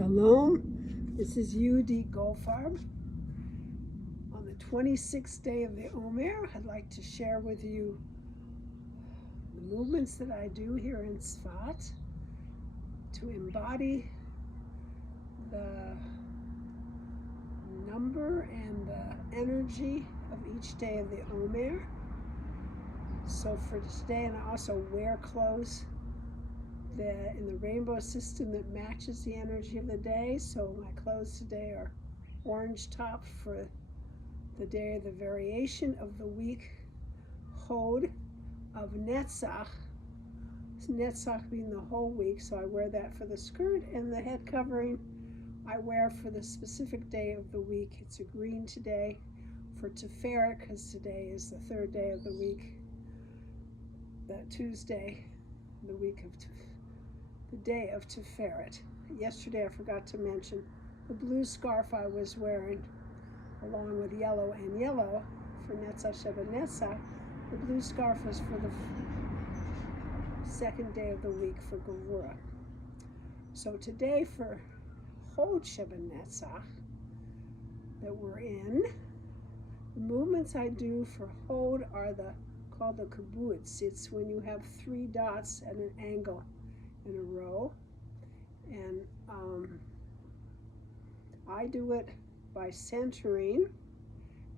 Shalom, this is Yehudit Goldfarb. On the 26th day of the Omer, I'd like to share with you the movements that I do here in Tiferet to embody the number and the energy of each day of the Omer. So for today, and I also wear clothes in the rainbow system that matches the energy of the day. So my clothes today are orange top for the day of the variation of the week, Hod of Netzach. Netzach being the whole week, so I wear that for the skirt, and the head covering I wear for the specific day of the week. It's a green today for Tiferet, because today is the third day of the week, that Tuesday, the week of the day of Tiferet. Yesterday I forgot to mention the blue scarf I was wearing, along with yellow and yellow for Netzach Sheva Netzach. The blue scarf was for the second day of the week for Ruach. So today for Hod Sheva Netzach that we're in, the movements I do for Hod are called the Kubutz. It's when you have 3 dots at an angle in a row, and I do it by centering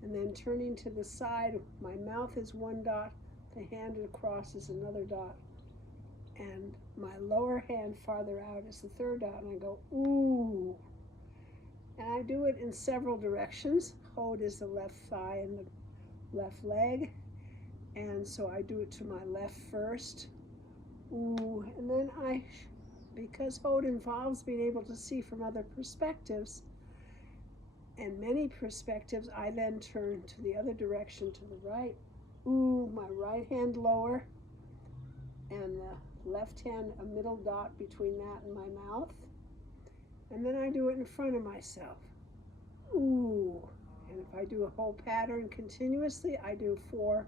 and then turning to the side. My mouth is 1 dot, the hand across is another dot, and my lower hand farther out is the 3rd dot, and I go ooh. And I do it in several directions. Hod is the left thigh and the left leg, and so I do it to my left first, ooh, and then because Hod involves being able to see from other perspectives, and many perspectives, I then turn to the other direction to the right, ooh, my right hand lower, and the left hand a middle dot between that and my mouth, and then I do it in front of myself, ooh, and if I do a whole pattern continuously, I do 4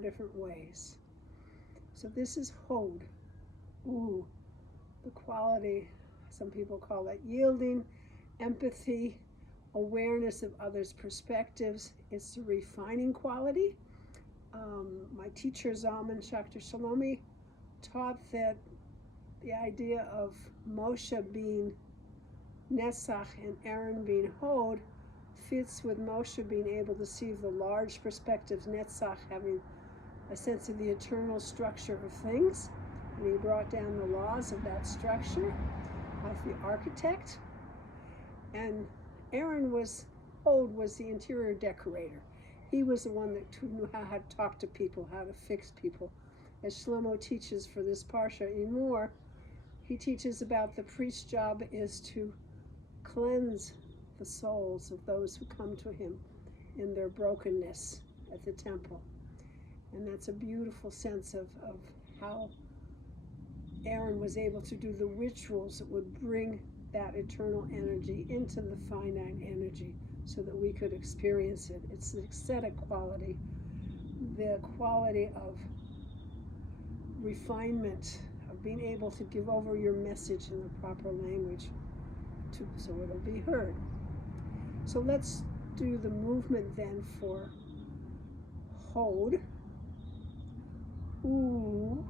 different ways. So this is Hod, ooh, the quality, some people call it yielding, empathy, awareness of others' perspectives. It's the refining quality. My teacher Zalman Dr. Shalomi taught that the idea of Moshe being Netzach and Aaron being Hod fits with Moshe being able to see the large perspectives, Netzach having a sense of the eternal structure of things, and he brought down the laws of that structure like the architect. And Aaron Hod was the interior decorator. He was the one that knew how to talk to people, how to fix people. As Shlomo teaches for this parsha anymore, he teaches about the priest's job is to cleanse the souls of those who come to him in their brokenness at the temple. And that's a beautiful sense of how Aaron was able to do the rituals that would bring that eternal energy into the finite energy so that we could experience it. It's the aesthetic quality, the quality of refinement, of being able to give over your message in the proper language so it'll be heard. So let's do the movement then for Hod, ooh,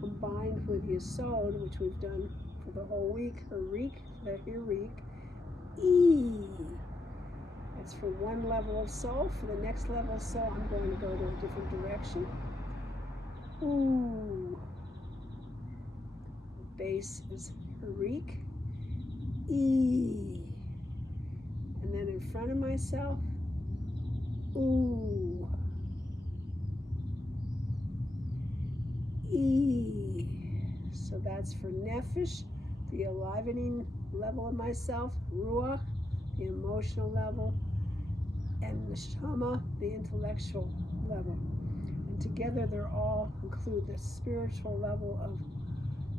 combined with Yesod, which we've done for the whole week, Harik, the Hirik, It's for one level of soul. For the next level of soul, I'm going to go to a different direction. Ooh. The base is Harik, and then in front of myself, ooh, So that's for Nefesh, the enlivening level of myself, Ruach, the emotional level, and Neshama, the intellectual level. And together they're all include the spiritual level of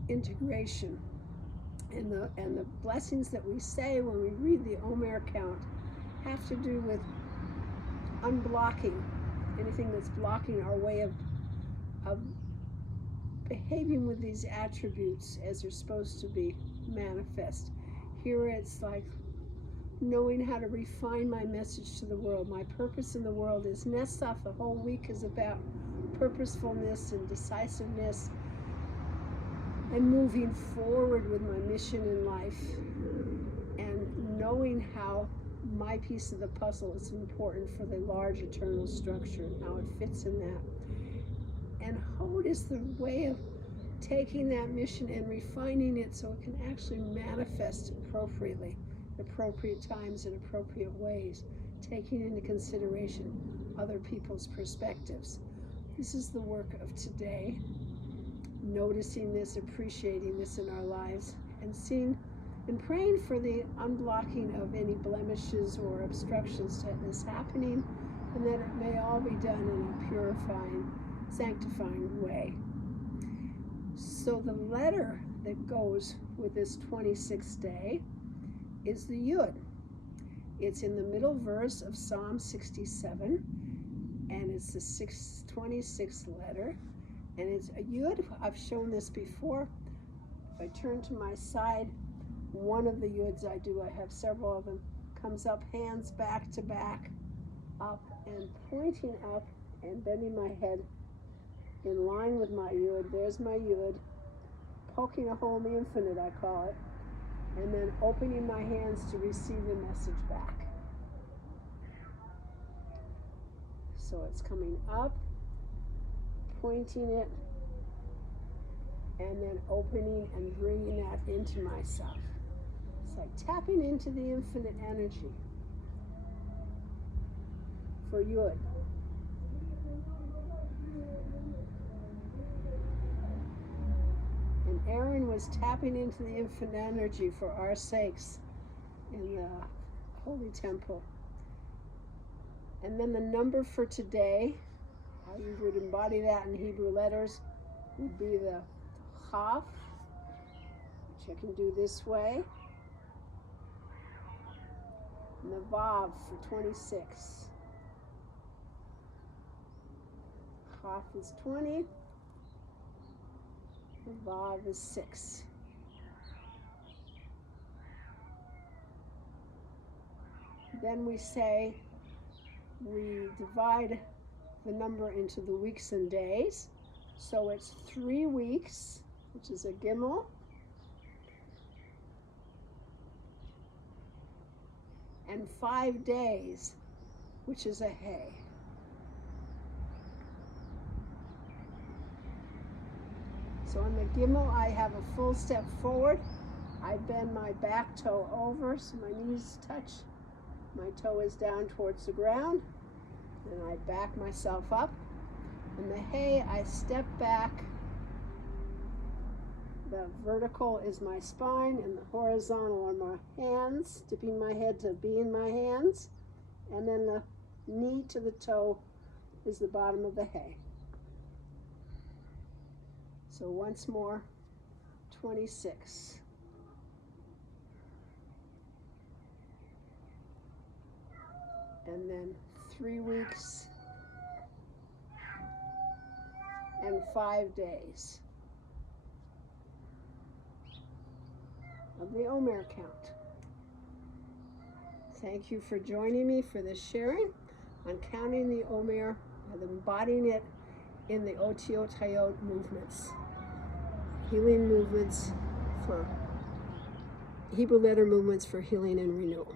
integration. And the blessings that we say when we read the Omer Count have to do with unblocking anything that's blocking our way of behaving with these attributes as they're supposed to be manifest. Here it's like knowing how to refine my message to the world. My purpose in the world is Netzach. The whole week is about purposefulness and decisiveness and moving forward with my mission in life and knowing how my piece of the puzzle is important for the large eternal structure and how it fits in that. And Hod is the way of taking that mission and refining it so it can actually manifest appropriately, appropriate times in appropriate ways, taking into consideration other people's perspectives. This is the work of today, noticing this, appreciating this in our lives, and seeing and praying for the unblocking of any blemishes or obstructions to this happening, and that it may all be done in a purifying, sanctifying way. So the letter that goes with this 26th day is the Yud. It's in the middle verse of Psalm 67, and it's the 26th letter, and it's a Yud. I've shown this before. If I turn to my side, one of the Yuds I do, I have several of them, comes up, hands back to back, up and pointing up and bending my head in line with my Yud. There's my Yud, poking a hole in the infinite, I call it, and then opening my hands to receive the message back. So it's coming up, pointing it, and then opening and bringing that into myself. It's like tapping into the infinite energy for Yud. And Aaron was tapping into the infinite energy for our sakes in the Holy Temple. And then the number for today, how you would embody that in Hebrew letters, would be the Chaf, which I can do this way, and the Vav for 26. Chaf is 20, the Vav is 6. Then we say, we divide the number into the weeks and days. So it's 3 weeks, which is a Gimel, and 5 days, which is a Hey. So on the Gimel, I have a full step forward. I bend my back toe over so my knees touch. My toe is down towards the ground, and I back myself up. In the Hey, I step back. The vertical is my spine, and the horizontal are my hands, dipping my head to be in my hands. And then the knee to the toe is the bottom of the Hey. So once more, 26. And then 3 weeks and 5 days of the Omer Count. Thank you for joining me for this sharing on counting the Omer and embodying it in the Otiyot Hayyot movements, healing movements for Hebrew letter movements for healing and renewal.